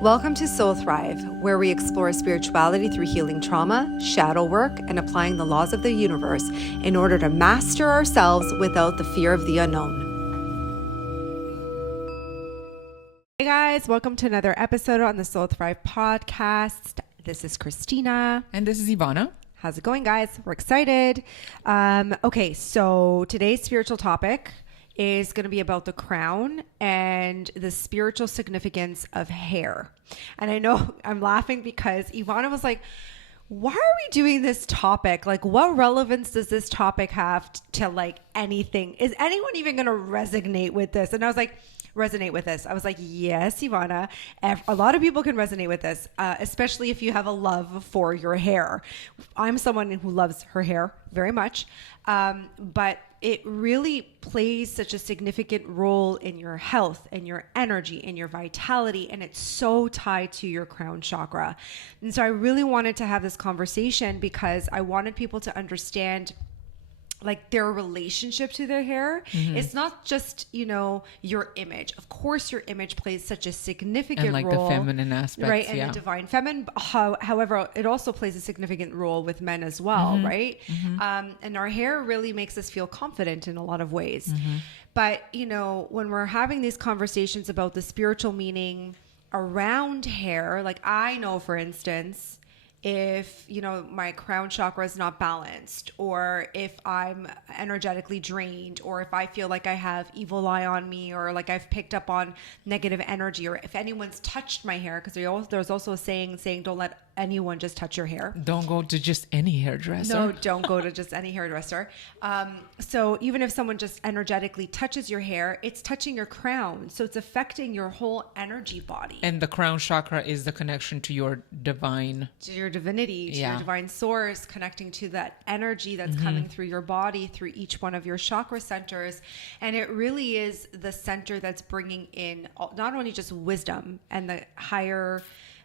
Welcome to Soul Thrive, where we explore spirituality through healing trauma, shadow work, and applying the laws of the universe in order to master ourselves without the fear of the unknown. Hey guys, welcome to another episode on the Soul Thrive podcast. This is Christina. And this is Ivana. How's it going, guys? We're excited. Okay, so today's spiritual topic is going to be about the crown and the spiritual significance of hair. And I know I'm laughing because Ivana was like, why are we doing this topic? Like, what relevance does this topic have to like anything? Is anyone even going to resonate with this? And I was like, resonate with this. I was like, yes, Ivana. A lot of people can resonate with this, especially if you have a love for your hair. I'm someone who loves her hair very much. But it really plays such a significant role in your health and your energy and your vitality. And it's so tied to your crown chakra. And so I really wanted to have this conversation because I wanted people to understand like their relationship to their hair. Mm-hmm. It's not just, you know, your image. Of course, your image plays such a significant role. And like role, the feminine aspects. Right. And the divine feminine. However, it also plays a significant role with men as well. Mm-hmm. Right. Mm-hmm. And our hair really makes us feel confident in a lot of ways. Mm-hmm. But, you know, when we're having these conversations about the spiritual meaning around hair, like I know, for instance, if, you know, my crown chakra is not balanced, or if I'm energetically drained, or if I feel like I have evil eye on me, or like I've picked up on negative energy, or if anyone's touched my hair, because there's also a saying don't let anyone just touch your hair. Don't go to just any hairdresser. No, don't go to just any hairdresser. So even if someone just energetically touches your hair, it's touching your crown. So it's affecting your whole energy body. And the crown chakra is the connection to your divine. To your divinity, to your divine source, connecting to that energy that's coming through your body, through each one of your chakra centers. And it really is the center that's bringing in not only just wisdom and the higher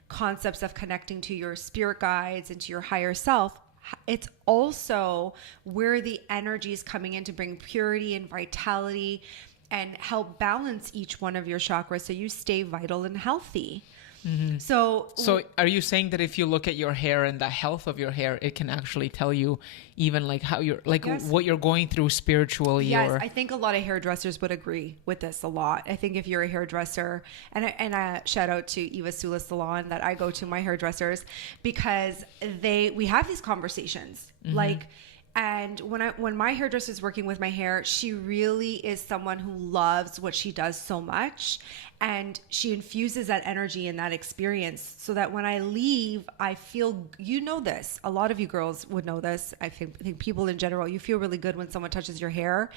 concepts of connecting to your spirit guides and to your higher self. It's also where the energy is coming in to bring purity and vitality and help balance each one of your chakras so you stay vital and healthy. Mm-hmm. So are you saying that if you look at your hair and the health of your hair, it can actually tell you even like how you're like what you're going through spiritually? Yes, I think a lot of hairdressers would agree with this a lot. I think if you're a hairdresser, and I shout out to Eva Sula Salon that I go to, my hairdressers, because we have these conversations like. And when my hairdresser is working with my hair, she really is someone who loves what she does so much. And she infuses that energy and that experience so that when I leave, I feel, you know this, a lot of you girls would know this. I think people in general, you feel really good when someone touches your hair.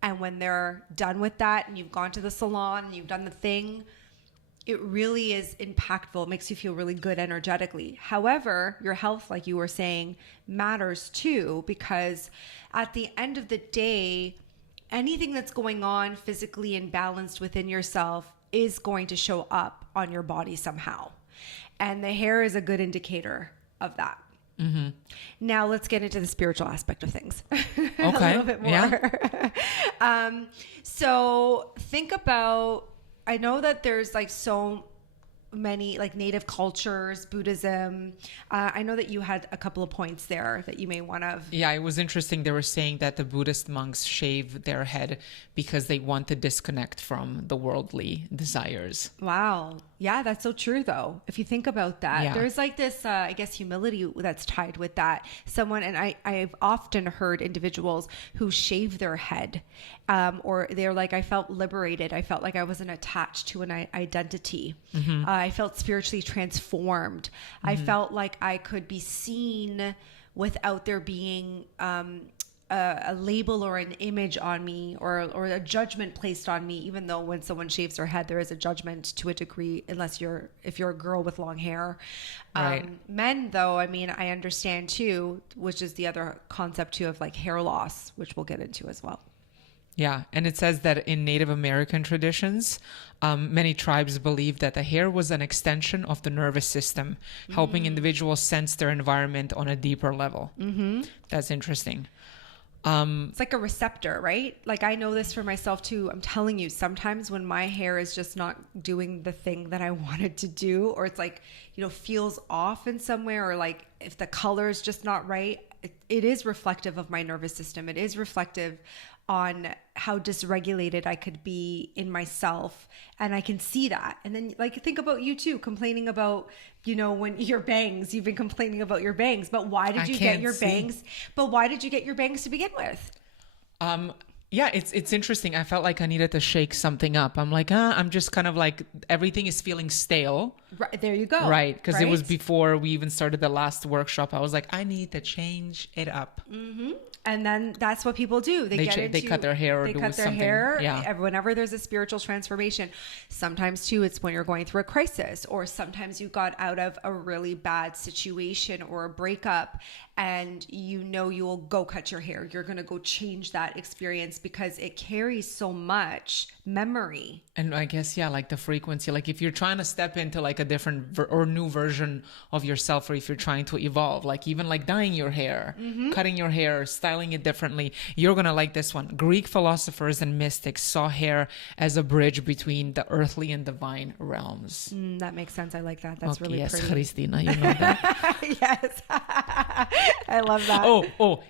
And when they're done with that and you've gone to the salon and you've done the thing, it really is impactful. It makes you feel really good energetically. However, your health, like you were saying, matters too, because at the end of the day, anything that's going on physically and balanced within yourself is going to show up on your body somehow. And the hair is a good indicator of that. Mm-hmm. Now let's get into the spiritual aspect of things. Okay. A little bit more. Yeah. So think about, I know that there's like so many like native cultures, Buddhism. I know that you had a couple of points there that you may want to. Yeah, it was interesting. They were saying that the Buddhist monks shave their head because they want to disconnect from the worldly desires. Wow. Yeah, that's so true though. If you think about that, there's like this, I guess, humility that's tied with that. I've often heard individuals who shave their head, or they're like, I felt liberated. I felt like I wasn't attached to an identity. Mm-hmm. I felt spiritually transformed. Mm-hmm. I felt like I could be seen without there being, a label or an image on me or a judgment placed on me, even though when someone shaves their head, there is a judgment to a degree, if you're a girl with long hair. Right. Men, though, I mean, I understand too, which is the other concept too of like hair loss, which we'll get into as well. Yeah. And it says that in Native American traditions, many tribes believe that the hair was an extension of the nervous system, helping individuals sense their environment on a deeper level. Mm-hmm. That's interesting. It's like a receptor, right? Like I know this for myself too. I'm telling you, sometimes when my hair is just not doing the thing that I wanted to do, or it's like, feels off in somewhere, or like if the color is just not right, it is reflective of my nervous system. It is reflective on how dysregulated I could be in myself. And I can see that. And then like, think about you too, complaining about, when your bangs, you've been complaining about your bangs, but why did you get your bangs? But why did you get your bangs to begin with? Yeah, it's interesting. I felt like I needed to shake something up. I'm like, I'm just kind of like, everything is feeling stale. Right, there you go. Right, because it was before we even started the last workshop. I was like, I need to change it up. Mm-hmm. And then that's what people do. They cut their hair or they do cut their something. hair. Yeah. Whenever there's a spiritual transformation, sometimes too, it's when you're going through a crisis, or sometimes you got out of a really bad situation or a breakup, and you will go cut your hair. You're going to go change that experience because it carries so much memory. And I guess, yeah, like the frequency, like if you're trying to step into like a different or new version of yourself, or if you're trying to evolve, like even like dyeing your hair, cutting your hair, styling it differently, you're going to like this one. Greek philosophers and mystics saw hair as a bridge between the earthly and divine realms. That makes sense. I like that. That's really yes, pretty. Christina, you know that. Yes. I love that. Oh.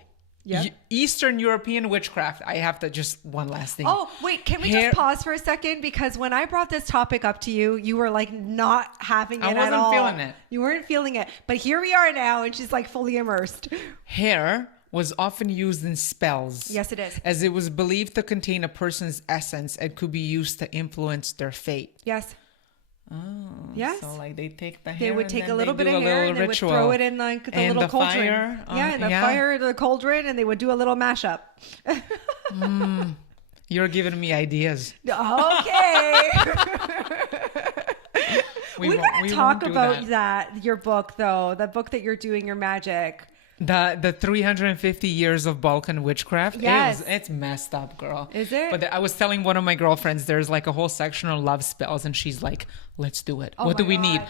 Yep. Eastern European witchcraft. I have to just one last thing. Oh, wait, can we just pause for a second? Because when I brought this topic up to you, you were like not having it at all. I wasn't feeling it. You weren't feeling it. But here we are now, and she's like fully immersed. Hair was often used in spells. Yes, it is. As it was believed to contain a person's essence and could be used to influence their fate. Yes. Oh, yes. So like they take the hair. They would take a little bit of hair and they would throw it in like the little cauldron. Fire, fire, the cauldron, and they would do a little mashup. You're giving me ideas. Okay. we gotta talk about that. Your book, though, the book that you're doing, your magic. The 350 years of Balkan witchcraft. Yes. It's messed up, girl. Is it? But I was telling one of my girlfriends, there's like a whole section on love spells, and she's like, let's do it. What do we need?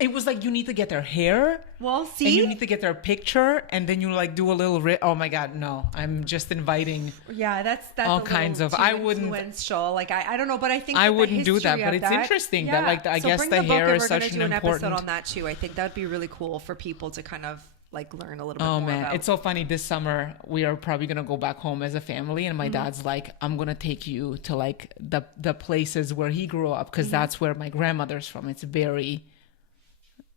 It was like, you need to get their hair. Well, see? And you need to get their picture, and then you like do a little, oh my God, no. I'm just inviting. Yeah, that's all kinds of, I wouldn't. Influential. Like, I don't know, but I think I wouldn't do that, but it's interesting that like, I guess the hair is such an important. We're going to do an episode on that too. I think that would be really cool for people to kind of like learn a little bit more about. It's so funny. This summer we are probably gonna go back home as a family, and my dad's like, I'm gonna take you to like the places where he grew up, because that's where my grandmother's from. It's very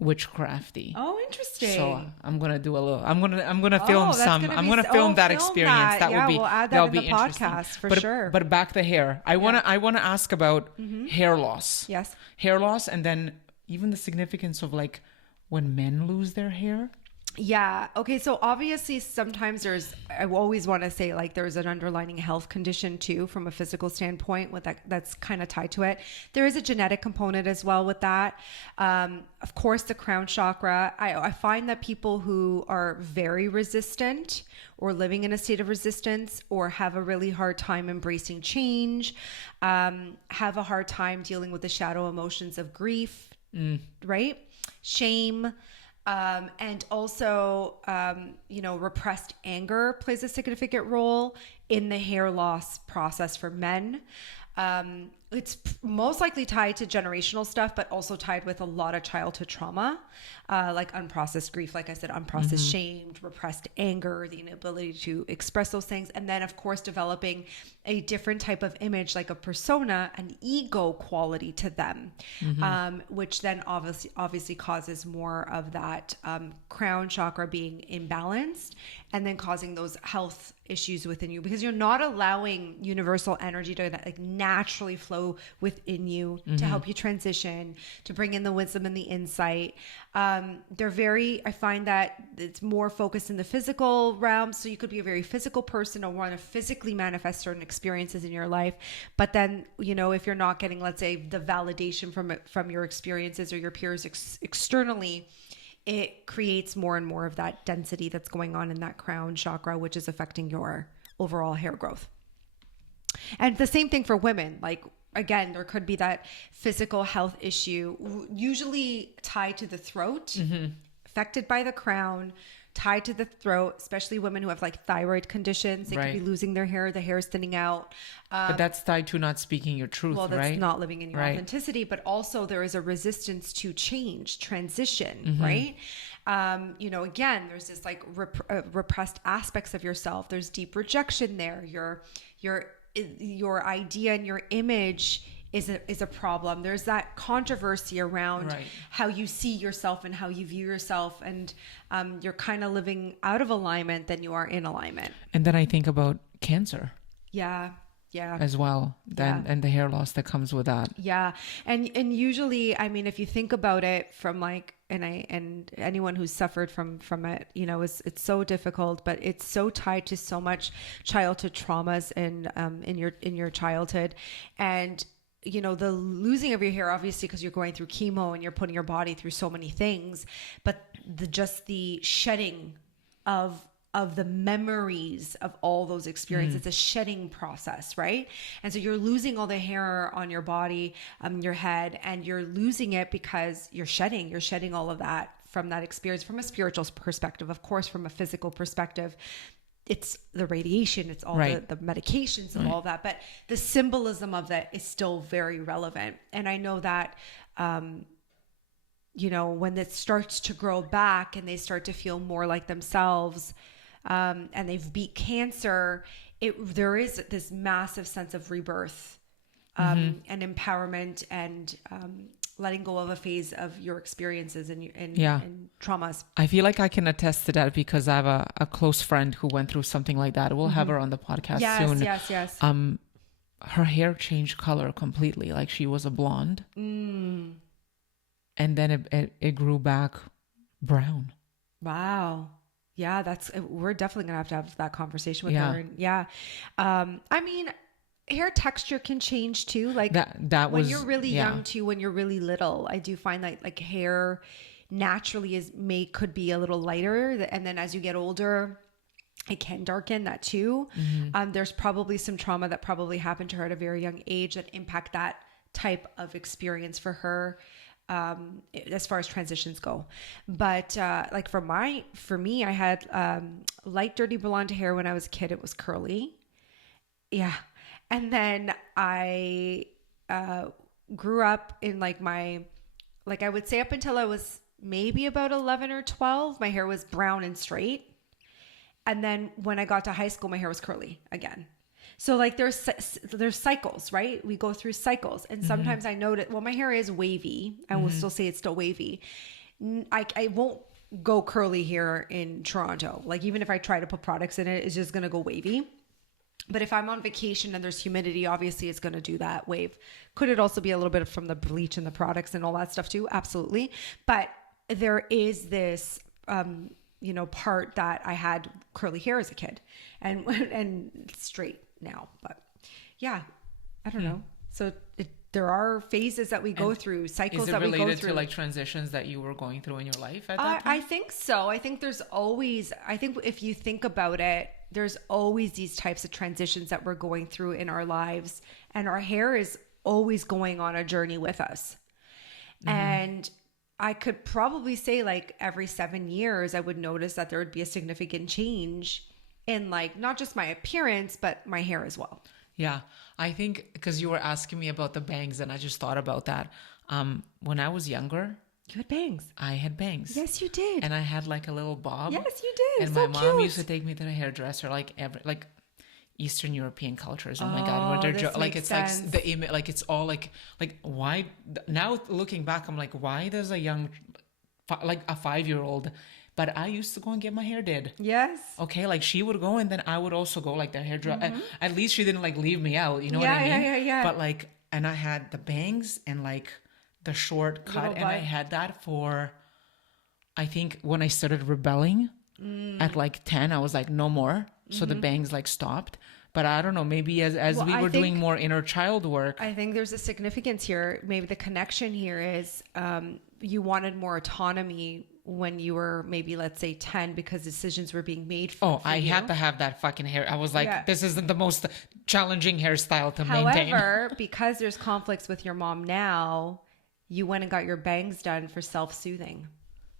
witchcrafty. Oh, interesting. So I'm gonna do a little. I'm gonna film some. I'm gonna film that experience. That would be. We'll add that in the podcast for sure. But back to hair. I wanna ask about hair loss. Yes. Hair loss, and then even the significance of like when men lose their hair. Yeah. Okay. So obviously sometimes I always want to say like there's an underlying health condition too, from a physical standpoint with that's kind of tied to it. There is a genetic component as well with that. Of course, the crown chakra, I find that people who are very resistant or living in a state of resistance or have a really hard time embracing change, have a hard time dealing with the shadow emotions of grief, right? Shame, and also, repressed anger plays a significant role in the hair loss process for men. It's most likely tied to generational stuff, but also tied with a lot of childhood trauma, like unprocessed grief, like I said, unprocessed shame, repressed anger, the inability to express those things. And then, of course, developing a different type of image, like a persona, an ego quality to them, which then obviously causes more of that crown chakra being imbalanced, and then causing those health issues within you, because you're not allowing universal energy to like naturally flow within you to help you transition, to bring in the wisdom and the insight. I find that it's more focused in the physical realm. So you could be a very physical person or want to physically manifest certain experiences in your life. But then, if you're not getting, let's say, the validation from your experiences or your peers externally, it creates more and more of that density that's going on in that crown chakra, which is affecting your overall hair growth. And the same thing for women. Like, again, there could be that physical health issue, usually tied to the throat, affected by the crown, tied to the throat, especially women who have like thyroid conditions. They could be losing their hair. The hair is thinning out. But that's tied to not speaking your truth, well, that's right? not living in your authenticity, but also there is a resistance to change, transition, Mm-hmm. right? You know, again, there's this like repressed aspects of yourself. There's deep rejection there. Your idea and your image is a problem. There's that controversy around how you see yourself and how you view yourself, and you're kind of living out of alignment than you are in alignment. And then I think about cancer. Yeah. As well, and the hair loss that comes with that. Yeah, and usually, I mean, if you think about it from like, and anyone who's suffered from it, you know, it's so difficult, but it's so tied to so much childhood traumas in your childhood, and you know, the losing of your hair, obviously, because you're going through chemo and you're putting your body through so many things, but the shedding of the memories of all those experiences, it's a shedding process, right? And so you're losing all the hair on your body, your head, and you're losing it because you're shedding all of that from that experience, from a spiritual perspective, of course, from a physical perspective. It's the radiation, it's all the medications and all that, but the symbolism of that is still very relevant. And I know that, you know, when it starts to grow back and they start to feel more like themselves, and they've beat cancer, there is this massive sense of rebirth, and empowerment, and letting go of a phase of your experiences and traumas. I feel like I can attest to that because I have a close friend who went through something like that. We'll have her on the podcast soon. Yes. Her hair changed color completely. Like she was a blonde. And then it grew back brown. Wow. Yeah, we're definitely going to have that conversation with her. And I mean, hair texture can change too. Like that when you're really young too, when you're really little, I do find that like hair naturally could be a little lighter. And then as you get older, it can darken that too. There's probably some trauma that probably happened to her at a very young age that impact that type of experience for her. As far as transitions go, but like for me, I had light dirty blonde hair when I was a kid. It was curly, and then I grew up in I would say up until I was maybe about 11 or 12, my hair was brown and straight, and then when I got to high school, my hair was curly again. So like there's cycles, right? We go through cycles. And sometimes I notice, well, my hair is wavy. I will still say it's still wavy. I won't go curly here in Toronto. Like even if I try to put products in it, it's just going to go wavy. But if I'm on vacation and there's humidity, obviously it's going to do that wave. Could it also be a little bit from the bleach and the products and all that stuff too? Absolutely. But there is this, part that I had curly hair as a kid and straight now, but I don't know. So there are phases that we go through, cycles that we go through. Is it related to like transitions that you were going through in your life at that time? I think so. I think if you think about it, there's always these types of transitions that we're going through in our lives, and our hair is always going on a journey with us. And I could probably say like every 7 years, I would notice that there would be a significant change in like, not just my appearance, but my hair as well. Yeah. I think because you were asking me about the bangs and I just thought about that. When I was younger, you had bangs. I had bangs. Yes, you did. And I had like a little bob. Yes, you did. And so my mom used to take me to the hairdresser like Eastern European cultures. Oh my God. It's sense. Like the image, like it's all like why now looking back, I'm like, why does a 5-year-old, but I used to go and get my hair did. Yes. Okay. Like she would go and then I would also go like the hairdresser. At least she didn't like leave me out. You know what I mean? Yeah. But like, and I had the bangs and like the short cut. And I had that for, I think when I started rebelling at like 10, I was like, no more. So the bangs like stopped. But I don't know, maybe as we were doing more inner child work. I think there's a significance here. Maybe the connection here is you wanted more autonomy when you were maybe, let's say 10, because decisions were being made for I you. had to have that fucking hair. I was like, this isn't the most challenging hairstyle to maintain. However, because there's conflicts with your mom now, you went and got your bangs done for self-soothing.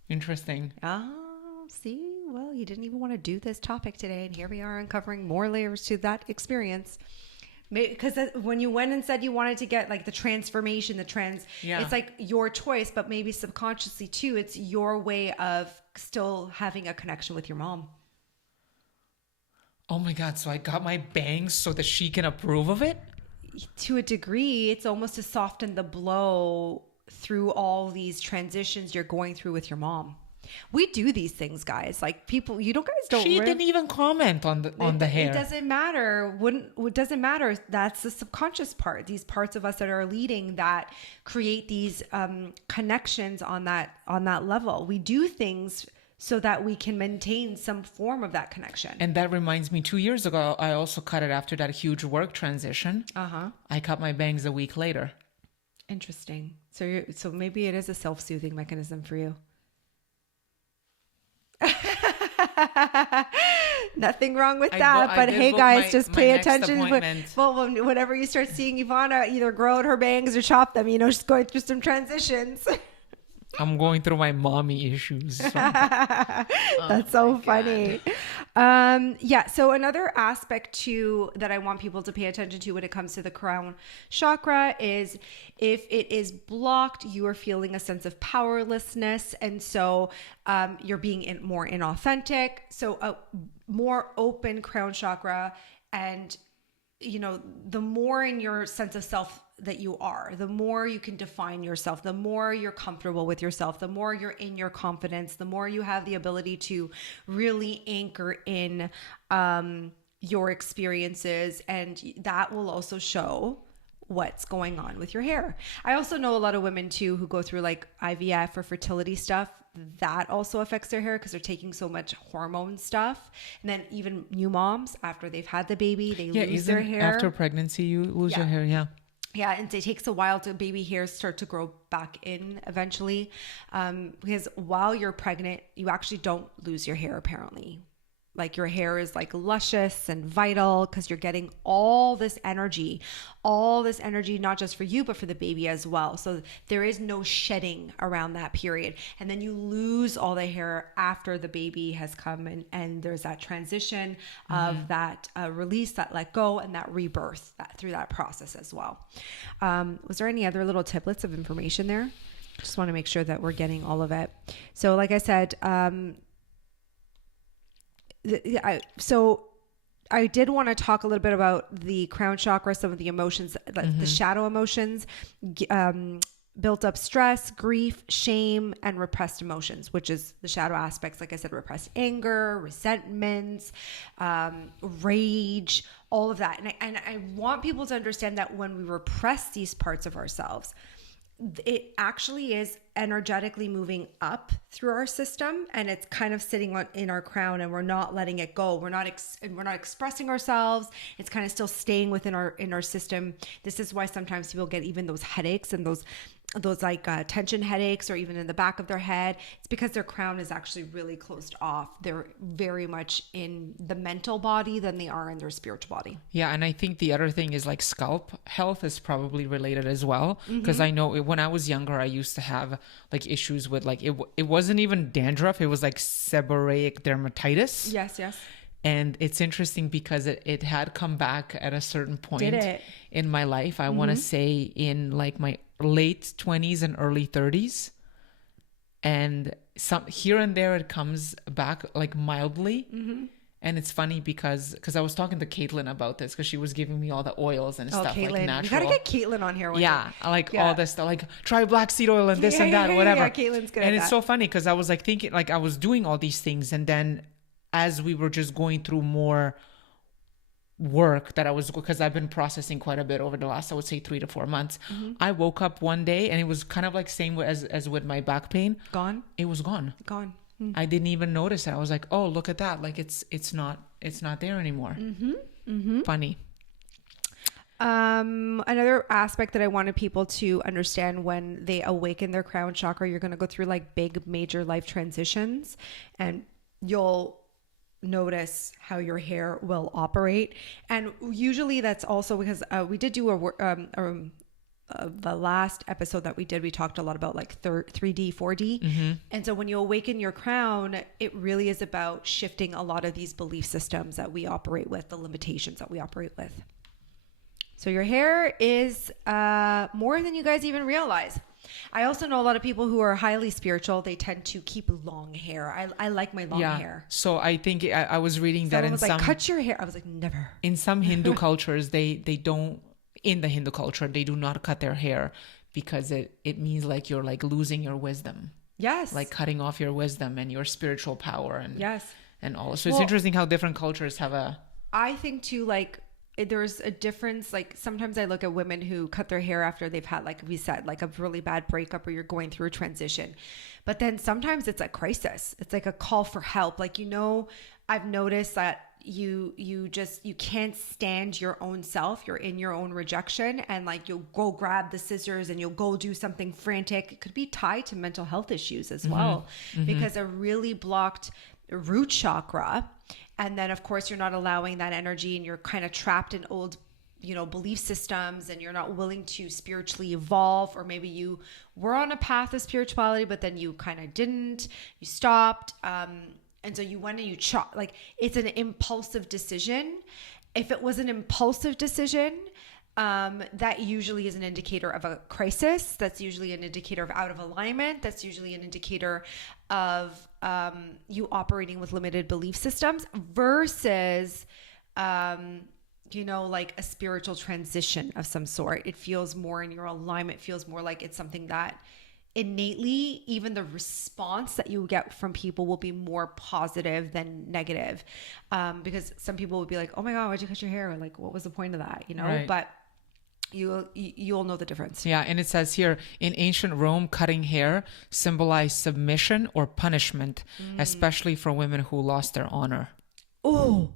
Interesting. Oh, see? well, you didn't even want to do this topic today. And here we are uncovering more layers to that experience. Because when you went and said you wanted to get like the transformation, it's like your choice, but maybe subconsciously too, it's your way of still having a connection with your mom. Oh my God. So I got my bangs so that she can approve of it? To a degree, it's almost to soften the blow through all these transitions you're going through with your mom. We do these things, guys. Like people, you don't guys don't. She didn't even comment on the hair. It doesn't matter. It doesn't matter. That's the subconscious part. These parts of us that are leading that create these connections on that level. We do things so that we can maintain some form of that connection. And that reminds me, 2 years ago, I also cut it after that huge work transition. I cut my bangs a week later. Interesting. So maybe it is a self-soothing mechanism for you. Nothing wrong with that, but hey guys, just pay attention. Well, whenever you start seeing Ivana either grow out her bangs or chop them, she's going through some transitions. I'm going through my mommy issues. So. That's so funny. So another aspect too that I want people to pay attention to when it comes to the crown chakra is if it is blocked, you are feeling a sense of powerlessness. And so you're being more inauthentic. So a more open crown chakra, and the more in your sense of self that you are, the more you can define yourself, the more you're comfortable with yourself, the more you're in your confidence, the more you have the ability to really anchor in your experiences, and that will also show what's going on with your hair. I also know a lot of women too who go through like IVF or fertility stuff. That also affects their hair because they're taking so much hormone stuff. And then even new moms, after they've had the baby, they lose their hair. After pregnancy, you lose your hair, yeah. Yeah, and it takes a while to baby hairs start to grow back in eventually. Because while you're pregnant, you actually don't lose your hair apparently. Like your hair is like luscious and vital because you're getting all this energy, not just for you, but for the baby as well. So there is no shedding around that period. And then you lose all the hair after the baby has come, and there's that transition of that release, that let go, and that rebirth through that process as well. Was there any other little tiplets of information there? Just want to make sure that we're getting all of it. So like I said, I did want to talk a little bit about the crown chakra, some of the emotions, like the shadow emotions, built up stress, grief, shame, and repressed emotions, which is the shadow aspects. Like I said, repressed anger, resentments, rage, all of that. And I want people to understand that when we repress these parts of ourselves, it actually is energetically moving up through our system, and it's kind of sitting in our crown, and we're not letting it go. We're not expressing ourselves. It's kind of still staying within our system. This is why sometimes people get even those headaches and those like tension headaches, or even in the back of their head. It's because their crown is actually really closed off. They're very much in the mental body than they are in their spiritual body. Yeah, and I think the other thing is like scalp health is probably related as well, because I know when I was younger, I used to have like issues with like it wasn't even dandruff, it was like seborrheic dermatitis. Yes. And it's interesting because it had come back at a certain point in my life. I want to say in like my late 20s and early 30s. And some here and there it comes back like mildly. And it's funny because I was talking to Caitlin about this because she was giving me all the oils and stuff. Caitlin. Like natural. You gotta get Caitlin on here. All this stuff, like try black seed oil and this and that, whatever. Yeah, Caitlin's good. And it's so funny because I was like thinking, like I was doing all these things, and then as we were just going through more work because I've been processing quite a bit over the last, I would say 3 to 4 months. I woke up one day and it was kind of like same as with my back pain. Gone. It was gone. I didn't even notice it. I was like, oh, look at that. Like it's not there anymore. Funny. Another aspect that I wanted people to understand when they awaken their crown chakra, you're going to go through like big major life transitions, and you'll notice how your hair will operate. And usually that's also because we did do the last episode that we did, we talked a lot about like 3D, 4D. And so when you awaken your crown, it really is about shifting a lot of these belief systems that we operate with, the limitations that we operate with. So your hair is more than you guys even realize. I also know a lot of people who are highly spiritual. They tend to keep long hair. I like my long hair. So I think I was reading that Someone was like, cut your hair. I was like, never. In some Hindu cultures, they don't, in the Hindu culture, they do not cut their hair because it means like you're like losing your wisdom. Yes. Like cutting off your wisdom and your spiritual power and yes. And all. So it's interesting how different cultures have a... I think too, like, there's a difference. Like sometimes I look at women who cut their hair after they've had, like we said, like a really bad breakup or you're going through a transition. But then sometimes it's a crisis. It's like a call for help. Like, you know, I've noticed that you can't stand your own self. You're in your own rejection and like you'll go grab the scissors and you'll go do something frantic. It could be tied to mental health issues as well, because a really blocked root chakra. And then of course you're not allowing that energy and you're kind of trapped in old, you know, belief systems and you're not willing to spiritually evolve, or maybe you were on a path of spirituality, but then you kind of didn't, you stopped. And so you went and you like it's an impulsive decision. If it was an impulsive decision, that usually is an indicator of a crisis. That's usually an indicator of out of alignment. That's usually an indicator of you operating with limited belief systems versus, you know, like a spiritual transition of some sort. It feels more in your alignment. It feels more like it's something that innately, even the response that you get from people will be more positive than negative. Because some people would be like, oh my God, why'd you cut your hair? Like, what was the point of that? You know, right. But you'll know the difference. Yeah. And it says here, in ancient Rome, cutting hair symbolized submission or punishment, especially for women who lost their honor. Oh,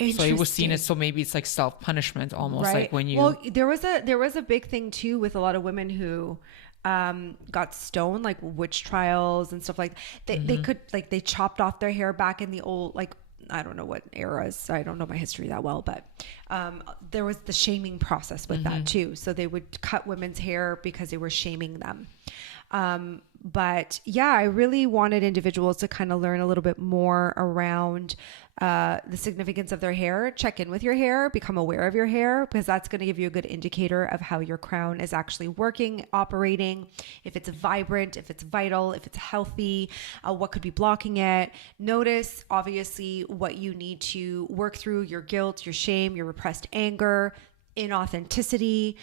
so it was seen as, so maybe it's like self-punishment almost, right? Like when you... Well, there was a big thing too with a lot of women who got stoned, like witch trials and stuff like that. They could, like, they chopped off their hair back in the old, like, I don't know what eras. I don't know my history that well, but there was the shaming process with that too. So they would cut women's hair because they were shaming them. But yeah, I really wanted individuals to kind of learn a little bit more around the significance of their hair. Check in with your hair, become aware of your hair, because that's going to give you a good indicator of how your crown is actually working, operating, if it's vibrant, if it's vital, if it's healthy, what could be blocking it. Notice, obviously, what you need to work through, your guilt, your shame, your repressed anger, inauthenticity.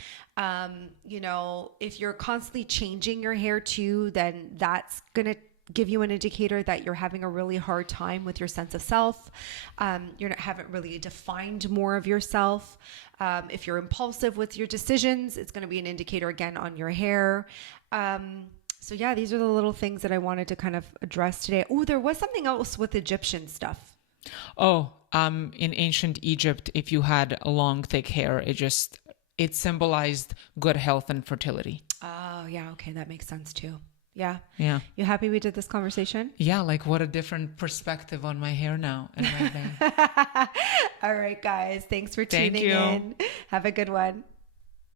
You know, if you're constantly changing your hair too, then that's going to give you an indicator that you're having a really hard time with your sense of self. Haven't really defined more of yourself. If you're impulsive with your decisions, it's going to be an indicator again on your hair. So yeah, these are the little things that I wanted to kind of address today. Oh, there was something else with Egyptian stuff. Oh, in ancient Egypt, if you had a long, thick hair, it symbolized good health and fertility. Oh, yeah. Okay. That makes sense too. Yeah. Yeah. You happy we did this conversation? Yeah. Like, what a different perspective on my hair now and my bang. All right, guys. Thanks for tuning in. Have a good one.